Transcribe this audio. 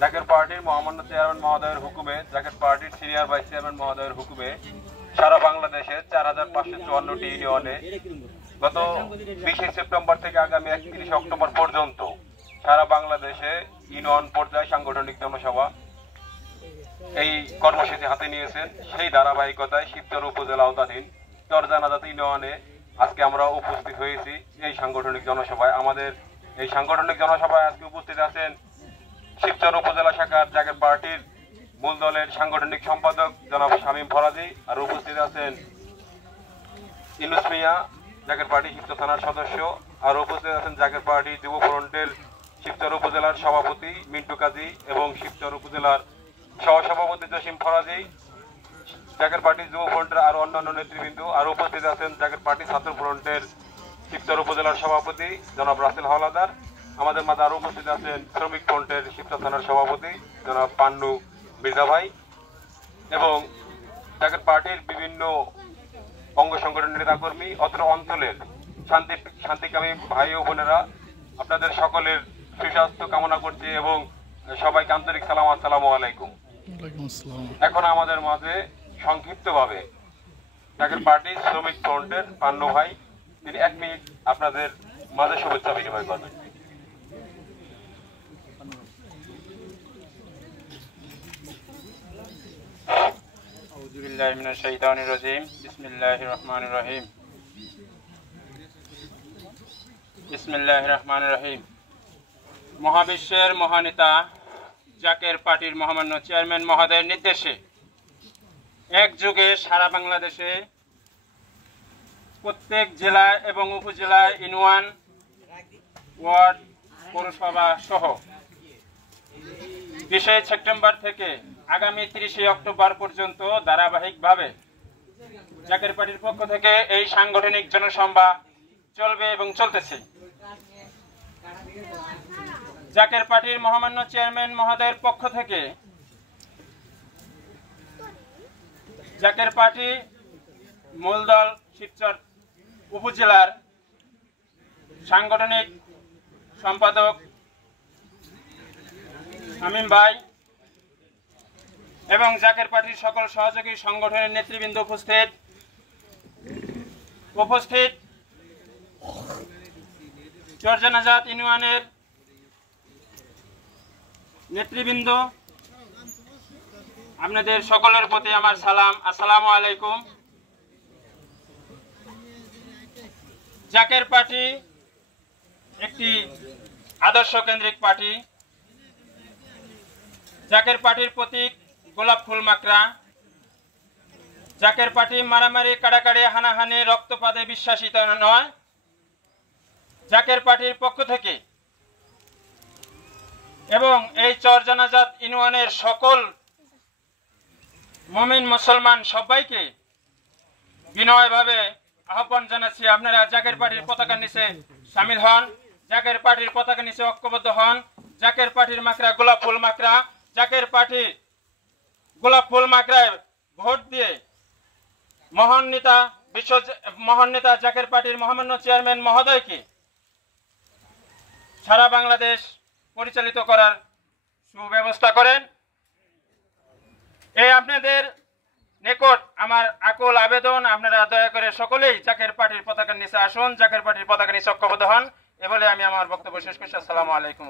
জাকের পার্টির মহামান্য চেয়ারম্যান মহোদয়ের হুকুমে, জাকের পার্টির সিনিয়র ভাইস চেয়ারম্যান মহোদয়ের হুকুমে সারা বাংলাদেশে 4554টি ইউনিয়নে গত 20 সেপ্টেম্বর থেকে আগামী 31 অক্টোবর পর্যন্ত সারা বাংলাদেশে ইউনিয়ন পর্যায়ে সাংগঠনিক জনসভা এই কর্মসূচি হাতে নিয়েছেন। সেই ধারাবাহিকতায় শিবচর উপজেলা আওতাধীন চরজানাজাত ইউনিয়নে আজকে আমরা উপস্থিত হয়েছি এই সাংগঠনিক জনসভায়। আমাদের এই সাংগঠনিক জনসভায় আজকে উপস্থিত আছেন শিবচর উপজেলা শাখার জাকের পার্টির মূল দলের সাংগঠনিক সম্পাদক জনাব শামীম ফরাজি, আর উপস্থিত আছেন ইনুস মিয়া, জাকের পার্টি শিবচর থানার সদস্য, আর উপস্থিত আছেন জাকের পার্টি যুব ফ্রন্টের শিবচর উপজেলার সভাপতি মিন্টু কাজী এবং শিবচর উপজেলার সহসভাপতি জসিম ফরাজি, জাকের পার্টি যুব ফ্রন্টের আরো অন্যান্য নেতৃবৃন্দ, আর উপস্থিত আছেন জাকের পার্টি ছাত্র ফ্রন্টের শিবচর উপজেলার সভাপতি জনাব রাসেল হাওলাদার। আমাদের মাঝে আরো উপস্থিত আছেন শ্রমিক ফ্রন্টের শিবচর থানার সভাপতি জনাব পান্নু মির্জা ভাই এবং জাকের পার্টির বিভিন্ন অঙ্গ সংগঠনের নেতাকর্মী, অত্র অঞ্চলের শান্তিকামী ভাই ও বোনেরা, আপনাদের সকলের সুস্বাস্থ্য কামনা করছি এবং সবাইকে আন্তরিক সালাম, আসসালামু আলাইকুম। এখন আমাদের মাঝে সংক্ষিপ্তভাবে জাকের পার্টি শ্রমিক ফ্রন্টের পান্নু ভাই, তিনি 1 মিনিট আপনাদের মাঝে শুভেচ্ছা বিনিময় করবেন। আউযু বিল্লাহি মিনাশ শাইতানির রাজিম। বিসমিল্লাহির রহমানির রহিম। বিসমিল্লাহির রহমানির রহিম। মহাবিশ্বের মহানেতা জাকের পার্টির মহামান্য চেয়ারম্যান মহোদয়ের নির্দেশে এক যুগে সারা বাংলাদেশে প্রত্যেক জেলা এবং উপজেলায় ইউনিয়ন, ওয়ার্ড, পৌরসভা সহ 20 সেপ্টেম্বর থেকে আগামী 30 অক্টোবর পর্যন্ত ধারাবাহিকভাবে জাকের পার্টির পক্ষ থেকে এই সাংগঠনিক জনসভা চলবে এবং চলতেছে। জাকের পার্টির মহামান্য চেয়ারম্যান মহোদয়ের পক্ষ থেকে জাকের পার্টি মূল দল শিবচর উপজেলার সাংগঠনিক সম্পাদক শামীম ভাই এবং জাকের পার্টির সকল সহযোগী সংগঠনের নেতৃবৃন্দ উপস্থিত চরজানাজাত ইউনিয়নের নেতৃবৃন্দ, আপনাদের সকলের প্রতি আমার সালাম, আসসালামু আলাইকুম। জাকের পার্টি একটি আদর্শ কেন্দ্রিক পার্টি। জাকের পার্টির প্রতীক গোলাপ ফুল মাকড়া। জাকের পার্টি মারামারি, কাড়াকাড়ি, হানাহানি, রক্তপাতে বিশ্বাসিত নয়। জাকের পার্টির পক্ষ থেকে এবং এই চরজানাজাত ইউনিয়নের সকল মুমিন মুসলমান সবাইকে বিনয়ভাবে আহ্বান জানাচ্ছি, আপনারা জাকের পার্টির পতাকার নিচে সামিল হন, জাকের পার্টির পতাকার নিচে ঐক্যবদ্ধ হন। জাকের পার্টির মাকড়া গোলাপ ফুল মাকড়া। জাকের পার্টি গোলাপ ফুল মাকড়ায় ভোট দিয়ে মহান নেতা জাকের পার্টির মহামান্য চেয়ারম্যান মহোদয়কে সারা বাংলাদেশ পরিচালিত করার সুব্যবস্থা করেন। এই আপনাদের নিকট আমার আকুল আবেদন, আপনারা দয়া করে সকলেই জাকের পার্টির পতাকার নিচে আসুন, জাকের পার্টির পতাকার নিচে ঐক্যবদ্ধ হন। এ বলে আমি আমার বক্তব্য শেষ করছি। আসসালামু আলাইকুম।